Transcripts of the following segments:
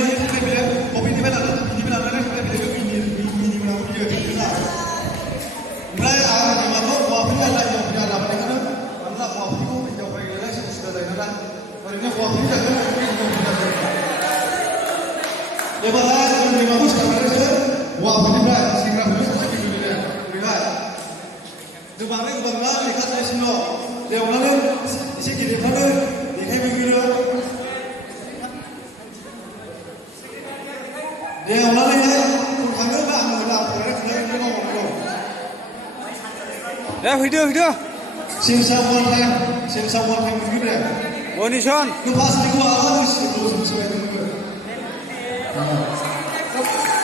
ini sampai bila kopi ini bila sampai bila ini mana dia kita. Mulai awal memang kopi ada yang punya apa ni kan? Allah kopi itu kita boleh lihat sudah ada kan? Hari ini kopi itu ada yang punya. Lepas itu memang harus sekarang kopi ini singgah dulu sampai bila lihat. Dibanding bangla lihat saya semua. Dia orang isi kiri mana? Lihat begini. Dia orang ni kurangnya tak mudah, kerana kita memang mudah. Ya video. Singsawan begini. Onishan. Tu pasti gua awal mesti tu sesuai dengan.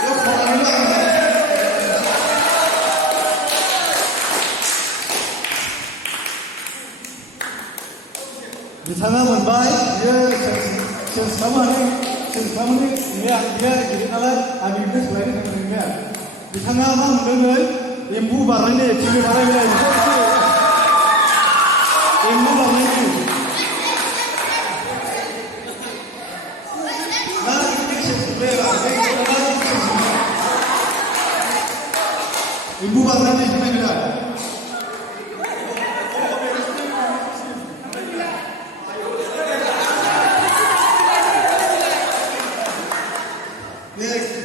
Yo kalau ni. Di sana membaik, dia sama ni dia jadi kalau abi itu selain dengan di sana apa mendengar embu barang ni ciri barang ni embu barang ni nah ini sebenarnya embu barang ni sebenarnya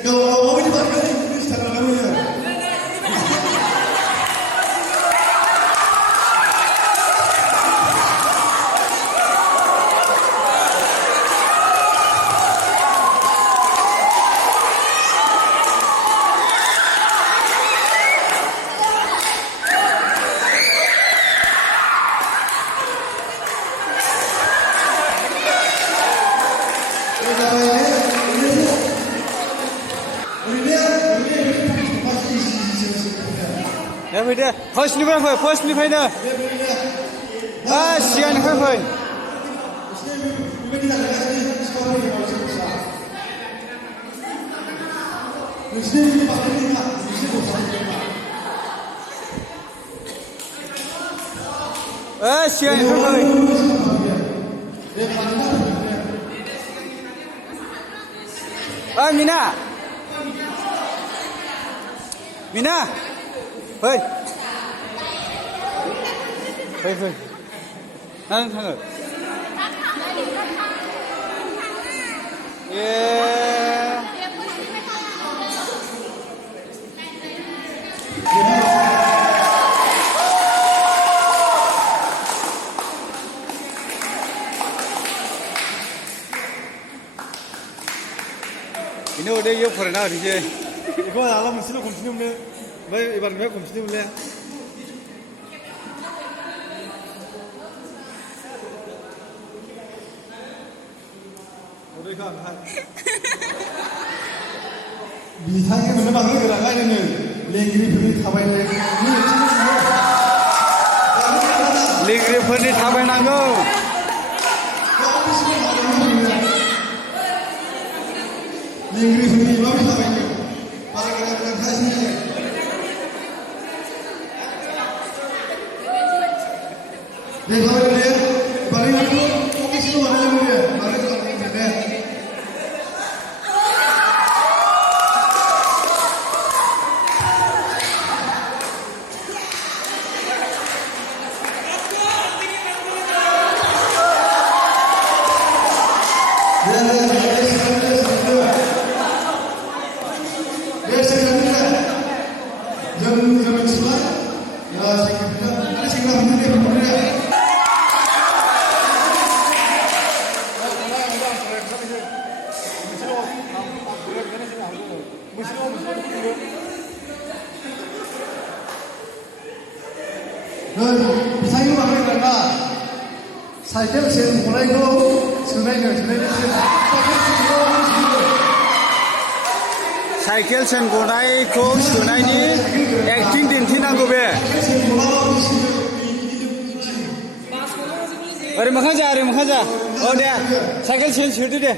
kalau ini pakai ini Instagram kamu ya. Ya video. First ni mana? Sian ni apa? Sian ni apa? Mina. Hei. Hang. Yeah. Ini udah yuk pernah di sini. Ibu alam mesti nak continue ni. Baik, ibarat ni continue ni. Biasanya mana bangga gerangan ini, lengkiri pun thabai ni. Lengkiri pun thabai nanggo. Lengkiri pun ni mana thabai ni? Para gerangan khas ni. देखा मैंने बारी में तो किसी को वाले मुझे बारी तो नहीं देते 비상이 막을 거나 사이클 sen 보내고 Cycle sen gonai ko sunai ni acting dintinanggo be. Are makhaja. Oh dia. Cycle sen chhudi de.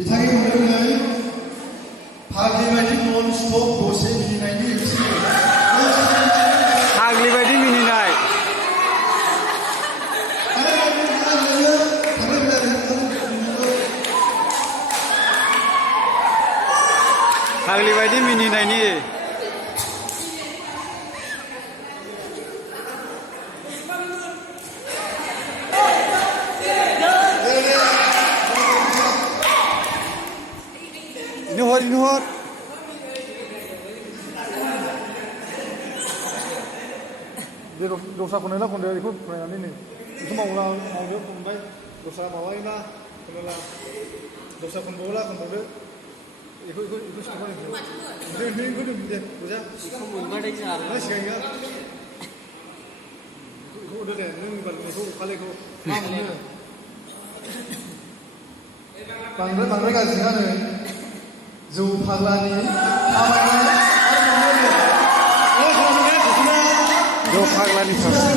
बिथांनि बुंनाय फाग्लि बायदि नन स्टप दसे मिनिनायनि फाग्लि बायदि मिनिनाय फाग्लि बायदि मिनिनायनि नुहर दस्रा खनोला खनदो बेखौ फरायनानै नै बेखौ मावदो खनबाय दस्रा माबायोना खनोला दस्रा खनबावला खनबावदो बेखौ सिखांबाय बेखौ दे बुजा बेखौ मोनबाथाय जाबाय सिगां गैया बेखौ होदो दे नों बेखौ खालायखौ मा मोनो बांद्राय गाज्रि नङा नै जौ फाग्लानि जौ फाग्लानिफ्राय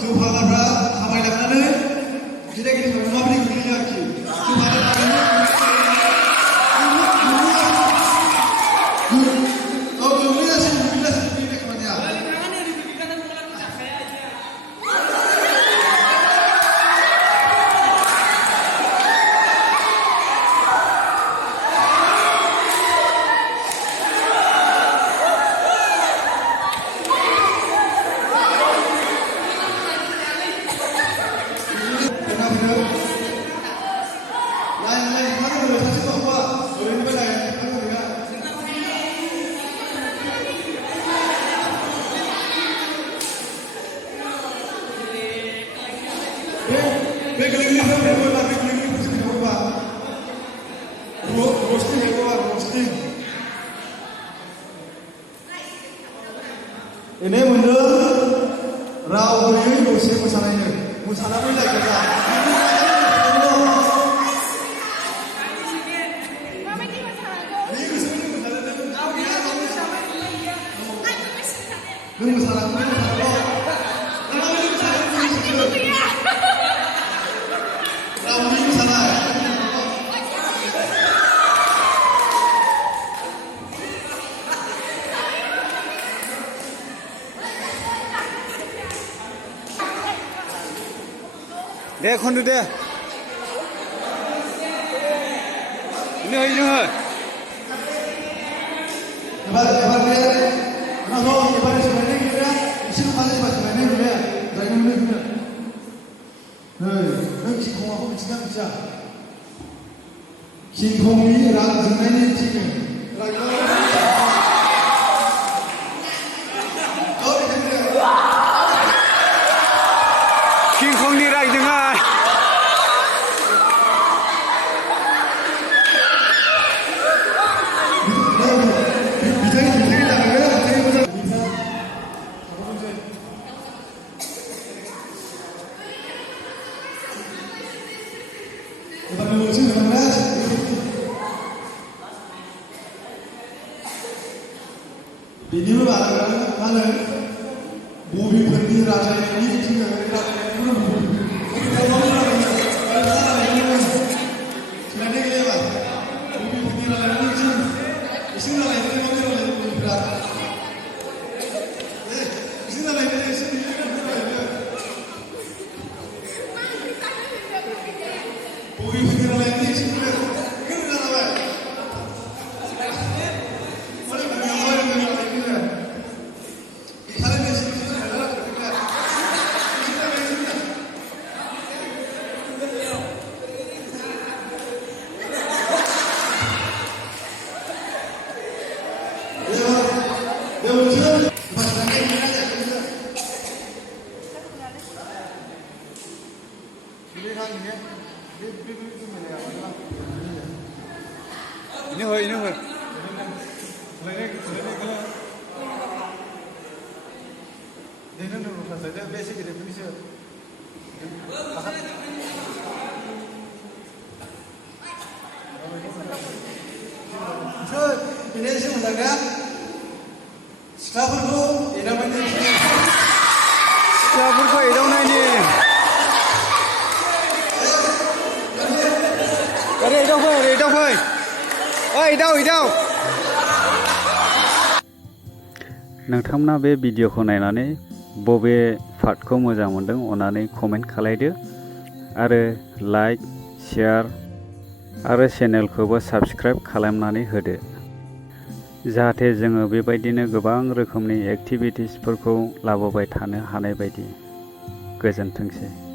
जौ फाग्लाफ्रा खामायलांनानै गिदिर गिदिर माबोरै गोग्लैयो आरोखि जौ ini bener raw gini dosa musananya musananya lagi ya दे खनदो दे नै Ebar dia, kenapa ebar sebenarnya kita isi kepala sebenarnya dia, jangan dulu. Hei, king kong aku bisa. King kong ini rang sebenarnya king. King Kong ni rai dengan Ini mana bumi pergi raja ini juga ini hoi. Ini nunggu saja, basic itu bisa. Ini sih mendadak. Siapa tu? Ini mana? siapa kau इदाव नोंथांमोना बे भिडिअखौ नायनानै बबे पार्टखौ मोजां मोनदों अन्नानै comment खालायदो आरो लाइक शेयार आरो चेनेलखौबो साबस्क्राइब खालामनानै होदो जाहाथे जोङो बेबायदिनो गोबां रोखोमनि एक्टिभिटिसफोरखौ लाबोबाय थानो हानाय बायदि गोजोनथोंसै।